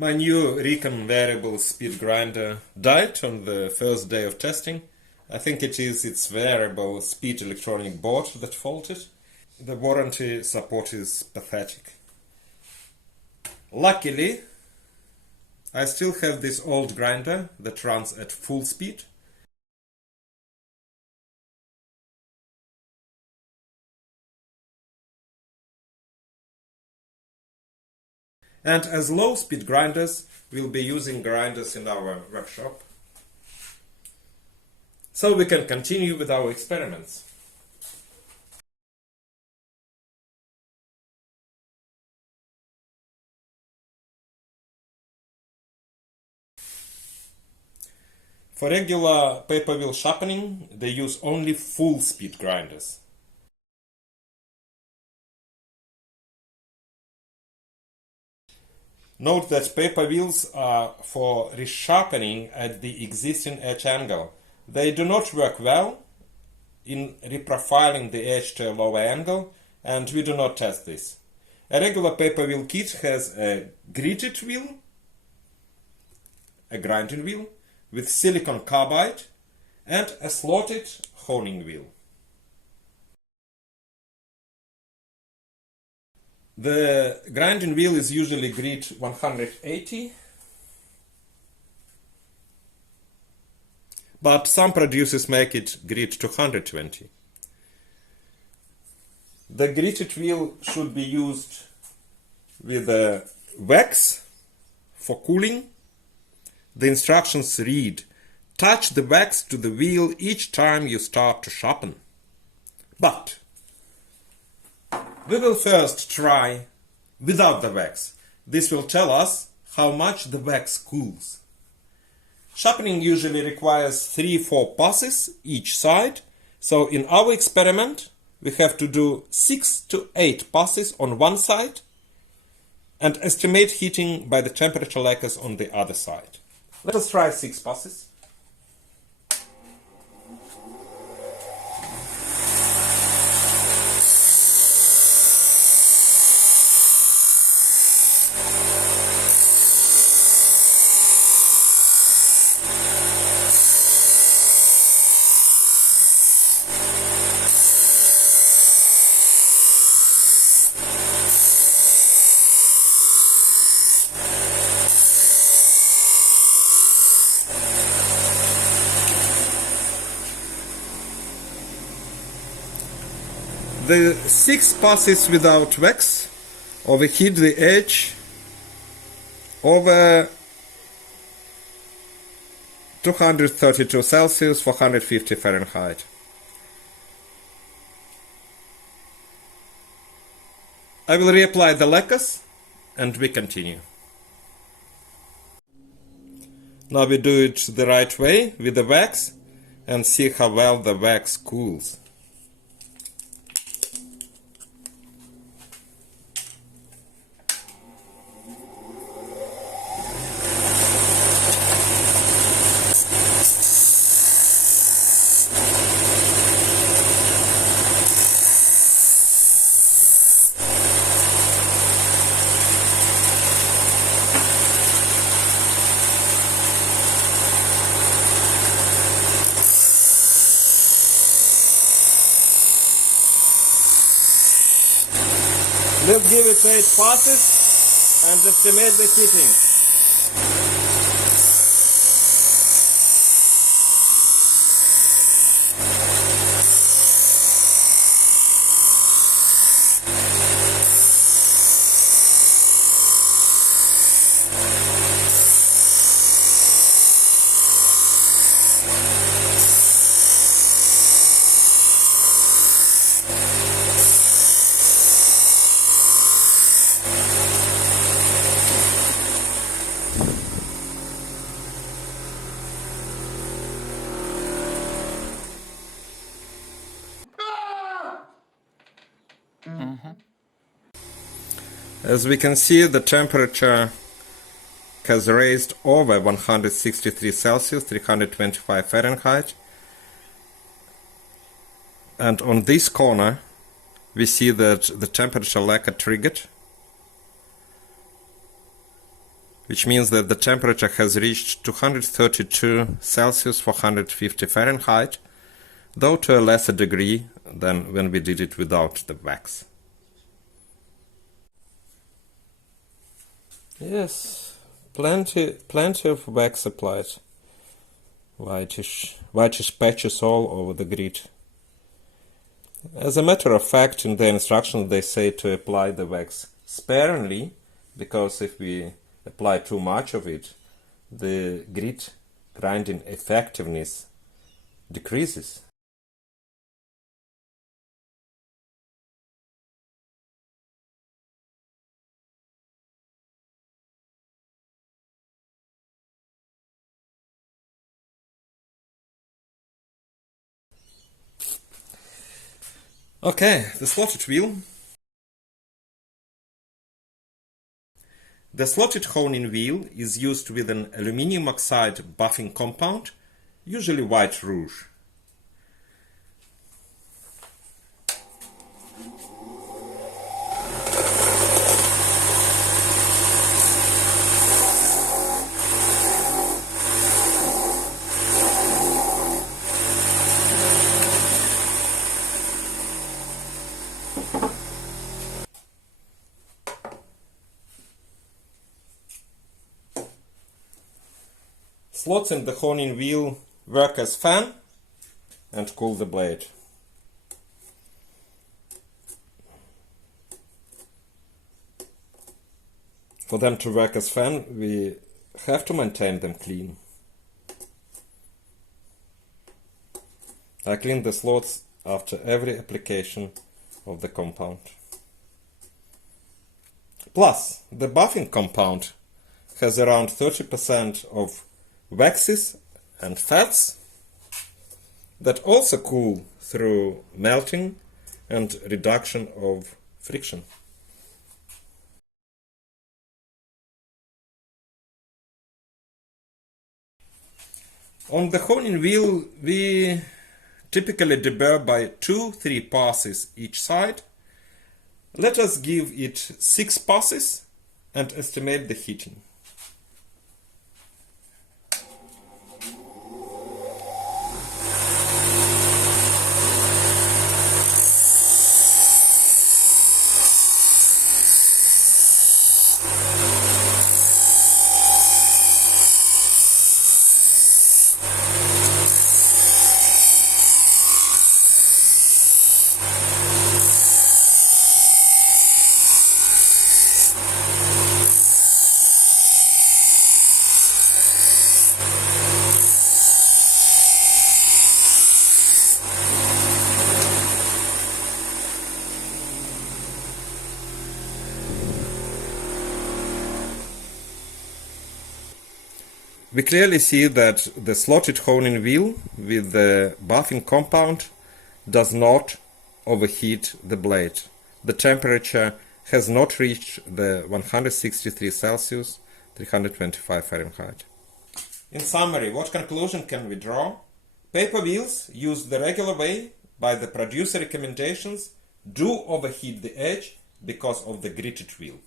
My new Recon variable speed grinder died on the first day of testing. I think it is its variable speed electronic board that faulted. The warranty support is pathetic. Luckily, I still have this old grinder that runs at full speed. And as low-speed grinders, we'll be using grinders in our workshop. So we can continue with our experiments. For regular paper wheel sharpening, they use only full-speed grinders. Note that paper wheels are for resharpening at the existing edge angle. They do not work well in reprofiling the edge to a lower angle, and we do not test this. A regular paper wheel kit has a gritted wheel, a grinding wheel, with silicon carbide, and a slotted honing wheel. The grinding wheel is usually grit 180, but some producers make it grit 220. The gritted wheel should be used with a wax for cooling. The instructions read, touch the wax to the wheel each time you start to sharpen. But we will first try without the wax. This will tell us how much the wax cools. Sharpening usually requires 3-4 passes each side, so in our experiment we have to do 6 to 8 passes on one side and estimate heating by the temperature lacquers on the other side. Let us try 6 passes. The 6 passes without wax overheat the edge over 232 Celsius, 450 Fahrenheit. I will reapply the lacquers and we continue. Now we do it the right way with the wax and see how well the wax cools. Let's give it 8 passes and estimate the heating. As we can see, the temperature has raised over 163 Celsius, 325 Fahrenheit. And on this corner, we see that the temperature lacquer triggered. which means that the temperature has reached 232 Celsius 450 Fahrenheit, though to a lesser degree than when we did it without the wax. Yes, plenty of wax applied. Whitish patches all over the grid. As a matter of fact, in the instructions they say to apply the wax sparingly, because if we apply too much of it, the grid grinding effectiveness decreases. Okay, the slotted wheel. The slotted honing wheel is used with an aluminium oxide buffing compound, usually white rouge. Slots in the honing wheel work as fan and cool the blade. For them to work as fan, we have to maintain them clean. I clean the slots after every application of the compound. Plus, the buffing compound has around 30% of waxes and fats that also cool through melting and reduction of friction. On the honing wheel, we typically deburr by 2-3 passes each side. Let us give it 6 passes and estimate the heating. We clearly see that the slotted honing wheel with the buffing compound does not overheat the blade. The temperature has not reached the 163 Celsius 325 Fahrenheit. In summary, what conclusion can we draw? Paper wheels used the regular way by the producer recommendations do overheat the edge because of the gritted wheel.